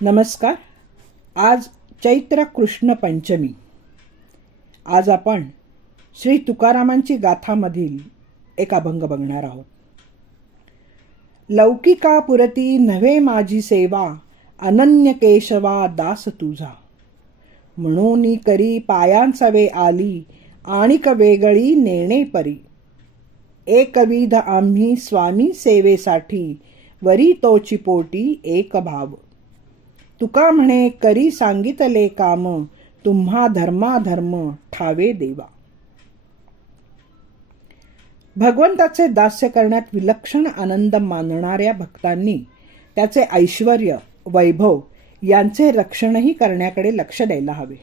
नमस्कार. आज चैत्र कृष्ण पंचमी. आज आपण श्री तुकारामांची गाथामधील एक अभंग बघणार आहोत. लौकिका पुरती नव्हे माझी सेवा अनन्य केशवा दास तुझा. म्हणून करी पायांसवे आली आणिक वेगळी नेणे परी. एकविध आम्ही स्वामी सेवेसाठी वरी तोची पोटी एक भाव. तुका म्हणे करी सांगितले काम तुम्हा धर्माधर्म ठावे देवा. भगवंताचे दास्य करण्यात विलक्षण आनंद मानणाऱ्या भक्तांनी त्याचे ऐश्वर वैभव यांचे रक्षणही करण्याकडे लक्ष द्यायला हवे.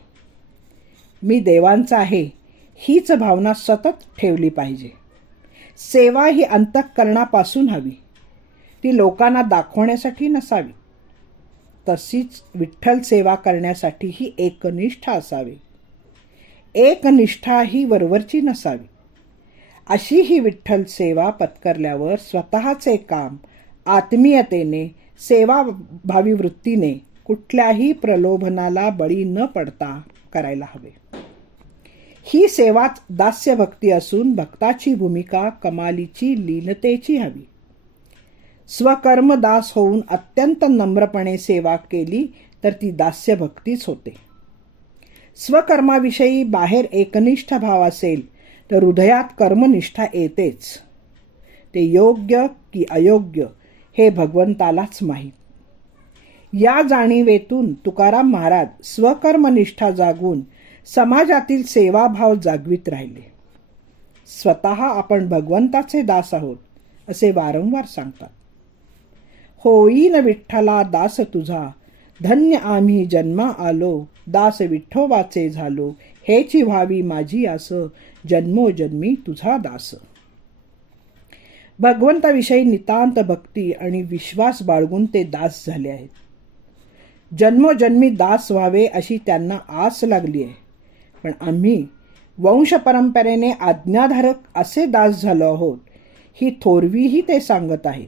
मी देवांचा आहे हीच भावना सतत ठेवली पाहिजे. सेवा ही अंतःकरणापासून हवी. ती लोकांना दाखवण्यासाठी नसावी. तशीच विठ्ठल सेवा करण्यासाठी ही एकनिष्ठा असावी. एकनिष्ठा ही वरवरची नसावी. अशी ही विठ्ठल सेवा पत्करल्यावर स्वतःचे काम आत्मीयतेने सेवाभावी वृत्तीने कुठल्याही प्रलोभनाला बळी न पडता करायला हवे. ही सेवाच दास्यभक्ती असून भक्ताची भूमिका कमालीची लीनतेची हवी. स्वकर्म दास होऊन अत्यंत नम्रपणे सेवा केली तर ती दास्यभक्तीच होते. स्वकर्माविषयी बाहेर एकनिष्ठ भाव असेल तर हृदयात कर्मनिष्ठा येतेच. ते योग्य की अयोग्य हे भगवंतालाच माहीत. या जाणीवेतून तुकाराम महाराज स्वकर्मनिष्ठा जागून समाजातील सेवाभाव जागवित राहिले. स्वतः आपण भगवंताचे दास आहोत असे वारंवार सांगतात. होईन विठ्ठला दास तुझा. धन्य आम्ही जन्मा आलो दास विठ्ठोबाचे झालो. हेची व्हावी माझी आस जन्मोजन्मी तुझा दास. भगवंताविषयी नितांत भक्ती आणि विश्वास बाळगून ते दास झाले आहेत. जन्मोजन्मी दास व्हावे अशी त्यांना आस लागली आहे. पण आम्ही वंश परंपरेने आज्ञाधारक असे दास झालो आहोत ही थोरवीही ते सांगत आहेत.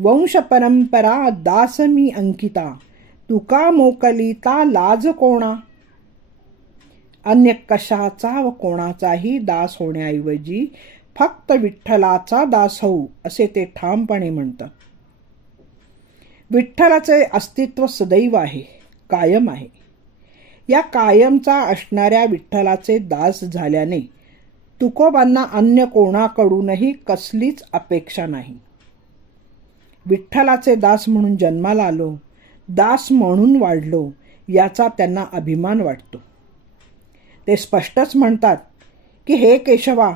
वंश परंपरा दास मी अंकिता तुका मोकलिता लाज कोणा? अन्य कशाचा व कोणाचाही दास होण्याऐवजी फक्त विठ्ठलाचा दास होऊ असे ते ठामपणे म्हणतात. विठ्ठलाचे अस्तित्व सदैव आहे कायम आहे. या कायमचा असणाऱ्या विठ्ठलाचे दास झाल्याने तुकोबांना अन्य कोणाकडूनही कसलीच अपेक्षा नाही. विठ्ठलाचे दास म्हणून जन्माला आलो दास म्हणून वाढलो याचा त्यांना अभिमान वाटतो. ते स्पष्टच म्हणतात की हे केशवा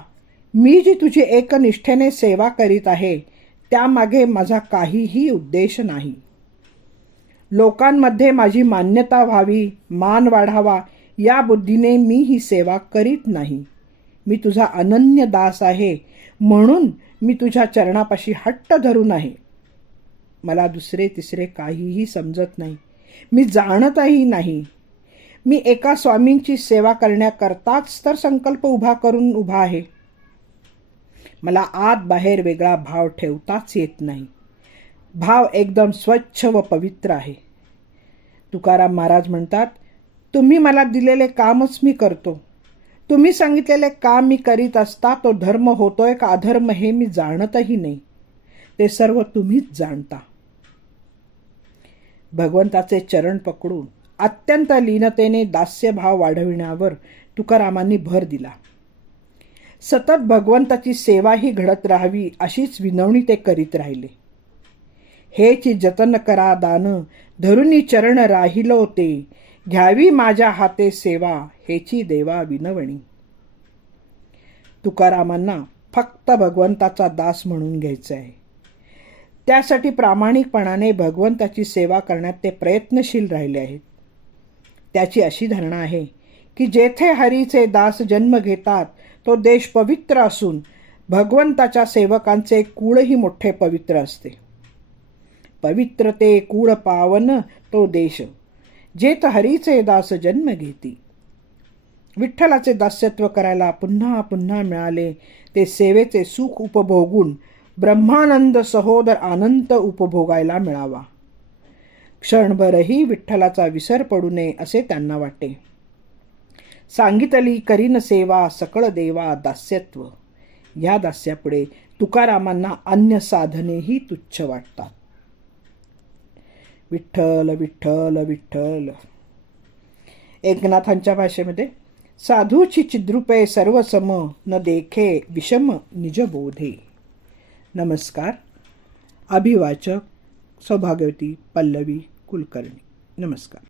मी जी तुझी एकनिष्ठेने सेवा करीत आहे त्यामागे माझा काहीही उद्देश नाही. लोकांमध्ये माझी मान्यता व्हावी मान वाढावा या बुद्धीने मी ही सेवा करीत नाही. मी तुझा अनन्य दास आहे म्हणून मी तुझ्या चरणापाशी हट्ट धरून आहे. मला दुसरे तिसरे काहीही समजत नाही. मी जाणतही नाही. मी एका स्वामींची सेवा करण्याकरताच तर संकल्प उभा करून उभा आहे. मला आत बाहेर वेगळा भाव ठेवताच येत नाही. भाव एकदम स्वच्छ व पवित्र आहे. तुकाराम महाराज म्हणतात तुम्ही मला दिलेले कामच मी करतो. तुम्ही सांगितलेले काम मी करीत असता तो धर्म होतोय का अधर्म हे मी जाणतही नाही. ते सर्व तुम्हीच जाणता. भगवंताचे चरण पकडून अत्यंत लीनतेने दास्यभाव वाढविण्यावर तुकारामांनी भर दिला. सतत भगवंताची सेवाही घडत राहावी अशीच विनवणी ते करीत राहिले. हेच जतन करा दान धरुनी चरण राहिलो ते घ्यावी माझ्या हाते सेवा हेची देवा विनवणी. तुकारामांना फक्त भगवंताचा दास म्हणून घ्यायचं आहे त्यासाठी प्रामाणिकपणाने भगवंताची सेवा करण्यात ते प्रयत्नशील राहिले आहेत. त्याची अशी धारणा आहे की जेथे हरीचे दास जन्म घेतात तो देश पवित्र असून भगवंताच्या सेवकांचे कुळही मोठे पवित्र असते. पवित्र ते कुळ पावन तो देश जेथ हरीचे दास जन्म घेती. विठ्ठलाचे दास्यत्व करायला पुन्हा पुन्हा मिळाले ते सेवेचे सुख उपभोगून ब्रह्मानंद सहोदर आनंद उपभोगायला मिळावा. क्षणभरही विठ्ठलाचा विसर पडू नये असे त्यांना वाटे. सांगितली करीन सेवा सकळ देवा दास्यत्व. या दास्यापुढे तुकारामांना अन्य साधनेही तुच्छ वाटतात. विठ्ठल विठ्ठल विठ्ठल. एकनाथांच्या भाषेमध्ये साधूची चिद्रुपे सर्व सम न देखे विषम निजबोधे. नमस्कार. अभिवाचक सौभाग्यवती पल्लवी कुलकर्णी. नमस्कार.